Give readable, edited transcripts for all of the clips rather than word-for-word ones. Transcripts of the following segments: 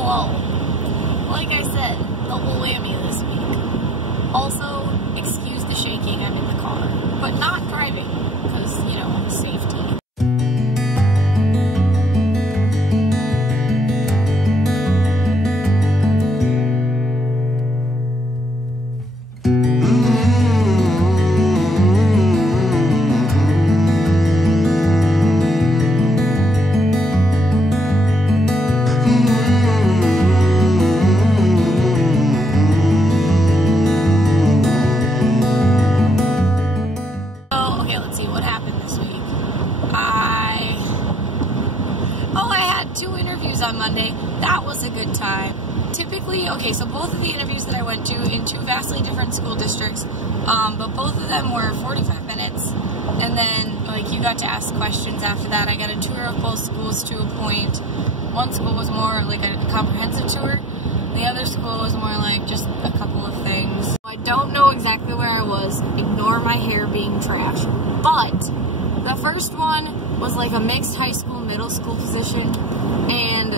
hello. Like I said, double whammy this week. Also, excuse the shaking, I'm in the car. But not driving, because, you know, safety. On Monday. That was a good time. Typically, okay, so both of the interviews that I went to in two vastly different school districts, but both of them were 45 minutes, and then like you got to ask questions after that. I got a tour of both schools to a point. One school was more like a comprehensive tour. The other school was more like just a couple of things. I don't know exactly where I was. Ignore my hair being trash. But the first one was like a mixed high school, middle school position. And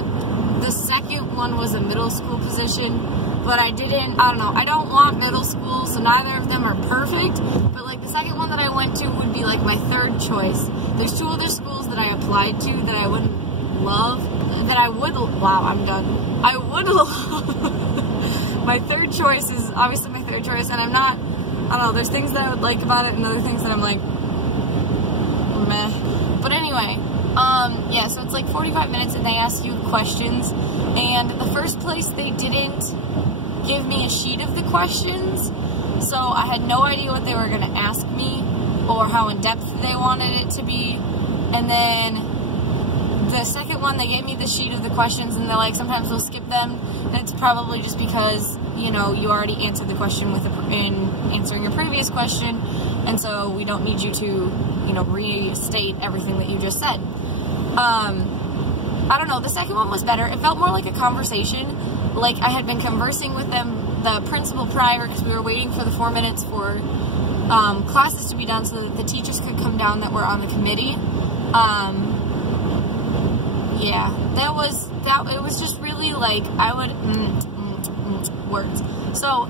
the second one was a middle school position, but I don't know, I don't want middle school, so neither of them are perfect, but like the second one that I went to would be like my third choice. There's two other schools that I applied to that I wouldn't love, that I would, wow, I'm done. I would love. My third choice is obviously my third choice, and I'm not, I don't know, there's things that I would like about it and other things that I'm like, meh. But anyway, yeah, so it's like 45 minutes and they ask you questions, and the first place they didn't give me a sheet of the questions, so I had no idea what they were going to ask me or how in-depth they wanted it to be. And then the second one, they gave me the sheet of the questions, and they're like, sometimes we'll skip them, and it's probably just because, you know, you already answered the question in answering your previous question, and so we don't need you to, you know, restate everything that you just said. I don't know, the second one was better. It felt more like a conversation, like I had been conversing with them, the principal prior, because we were waiting for the 4 minutes for classes to be done so that the teachers could come down that were on the committee. Yeah, it was just really like, I would, words. So,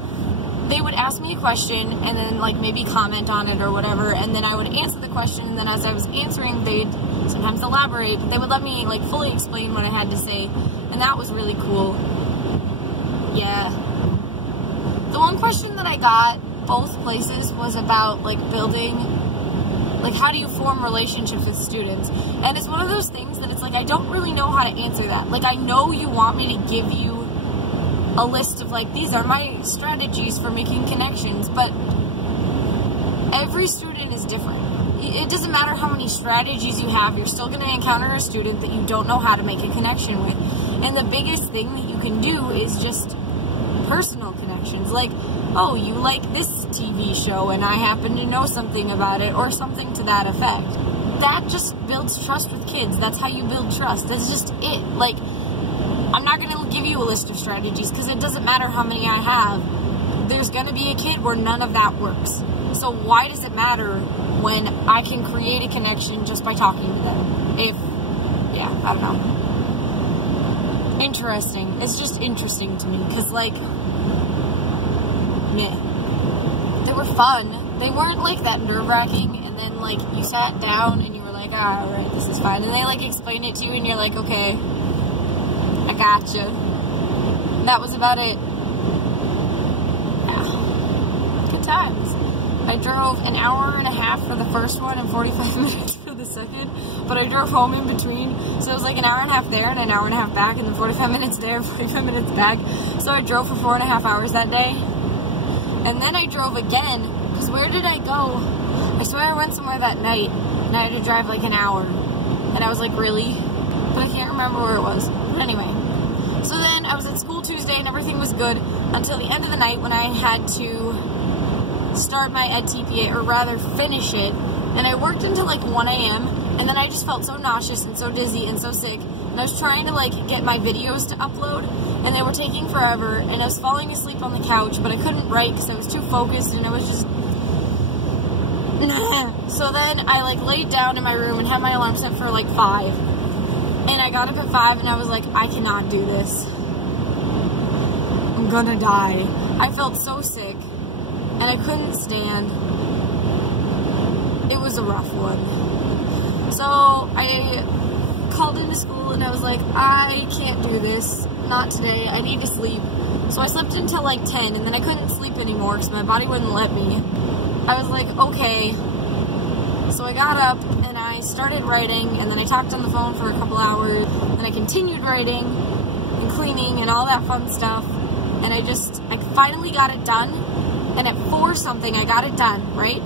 they would ask me a question and then like maybe comment on it or whatever, and then I would answer the question, and then as I was answering they'd sometimes elaborate, but they would let me like fully explain what I had to say, and that was really cool. Yeah. The one question that I got both places was about like building, like how do you form relationships with students, and it's one of those things that it's like I don't really know how to answer that. Like I know you want me to give you a list of like, these are my strategies for making connections, but every student is different. It doesn't matter how many strategies you have, you're still going to encounter a student that you don't know how to make a connection with. And the biggest thing that you can do is just personal connections. Like, oh, you like this TV show and I happen to know something about it, or something to that effect. That just builds trust with kids. That's how you build trust. That's just it. Like, I'm not going to give you a list of strategies because it doesn't matter how many I have. There's going to be a kid where none of that works. So why does it matter when I can create a connection just by talking to them? Yeah, I don't know. Interesting. It's just interesting to me because, like, yeah, they were fun. They weren't, like, that nerve-wracking, and then, like, you sat down and you were like, ah, all right, this is fine. And they, like, explained it to you and you're like, okay, I gotcha. That was about it. Yeah. Good times. I drove an hour and a half for the first one and 45 minutes for the second, but I drove home in between, so it was like an hour and a half there and an hour and a half back, and then 45 minutes there and 45 minutes back. So I drove for 4.5 hours that day. And then I drove again, because where did I go? I swear I went somewhere that night, and I had to drive like an hour. And I was like, really? But I can't remember where it was. But anyway. So then I was at school Tuesday and everything was good until the end of the night when I had to start my EdTPA, or rather finish it. And I worked until like 1 a.m. and then I just felt so nauseous and so dizzy and so sick. And I was trying to like get my videos to upload, and they were taking forever, and I was falling asleep on the couch, but I couldn't write because I was too focused, and I was just so then I like laid down in my room and had my alarm set for like 5. And I got up at 5 and I was like, I cannot do this. gonna die. I felt so sick, and I couldn't stand. It was a rough one. So I called into school and I was like, I can't do this. Not today. I need to sleep. So I slept until like 10, and then I couldn't sleep anymore because my body wouldn't let me. I was like, okay. So I got up and I started writing, and then I talked on the phone for a couple hours, and I continued writing and cleaning and all that fun stuff, and I finally got it done, and at 4 something I got it done, right?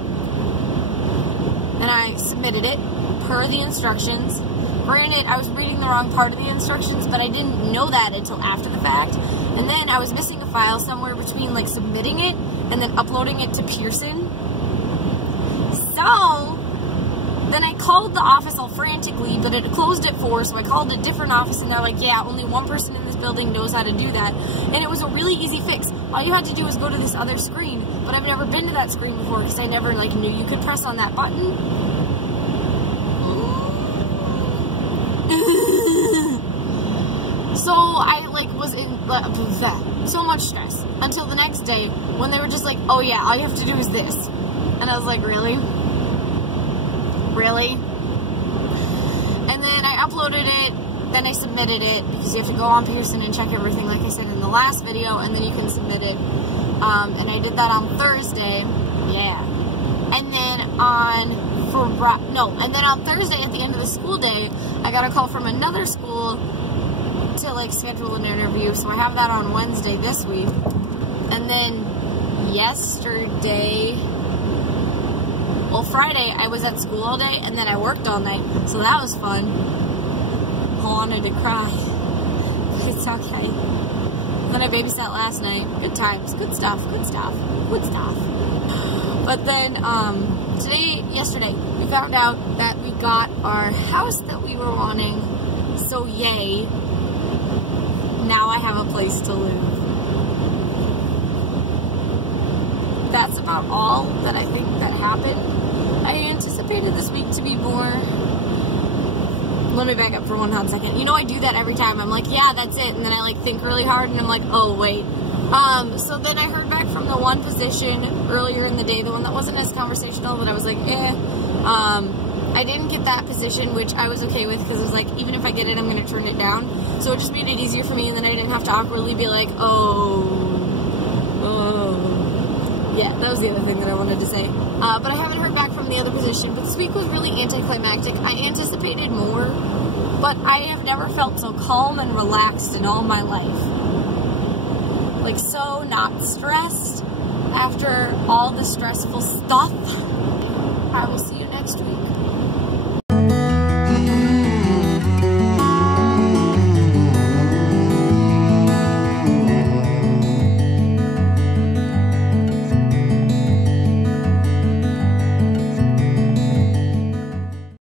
And I submitted it per the instructions. Granted, I was reading the wrong part of the instructions, but I didn't know that until after the fact. And then I was missing a file somewhere between like submitting it and then uploading it to Pearson. So then I called the office all frantically, but it closed at 4, so I called a different office, and they're like, yeah, only one person in this building knows how to do that. And it was a really easy fix. All you had to do was go to this other screen, but I've never been to that screen before because I never like knew you could press on that button. So I like was in so much stress until the next day when they were just like, oh yeah, all you have to do is this. And I was like, really? Really? And then I uploaded it, then I submitted it, because you have to go on Pearson and check everything like I said in the last video, and then you can submit it. And I did that on Thursday. Yeah. And then on Thursday at the end of the school day, I got a call from another school to like schedule an interview, so I have that on Wednesday this week. And then Friday I was at school all day, and then I worked all night, so that was fun. I wanted to cry. It's okay. Then I babysat last night. Good times, good stuff. But then yesterday we found out that we got our house that we were wanting, so yay. Now I have a place to live. That's about all that I think that happened. I anticipated this week to be more... Let me back up for one hot second. You know I do that every time. I'm like, yeah, that's it. And then I like think really hard and I'm like, oh, wait. So then I heard back from the one position earlier in the day, the one that wasn't as conversational, but I was like, I didn't get that position, which I was okay with, because it was like, even if I get it, I'm going to turn it down. So it just made it easier for me, and then I didn't have to awkwardly be like, yeah, that was the other thing that I wanted to say. But I haven't heard back from the other position, but this week was really anticlimactic. I anticipated more, but I have never felt so calm and relaxed in all my life. Like, so not stressed after all the stressful stuff. I will see you next week.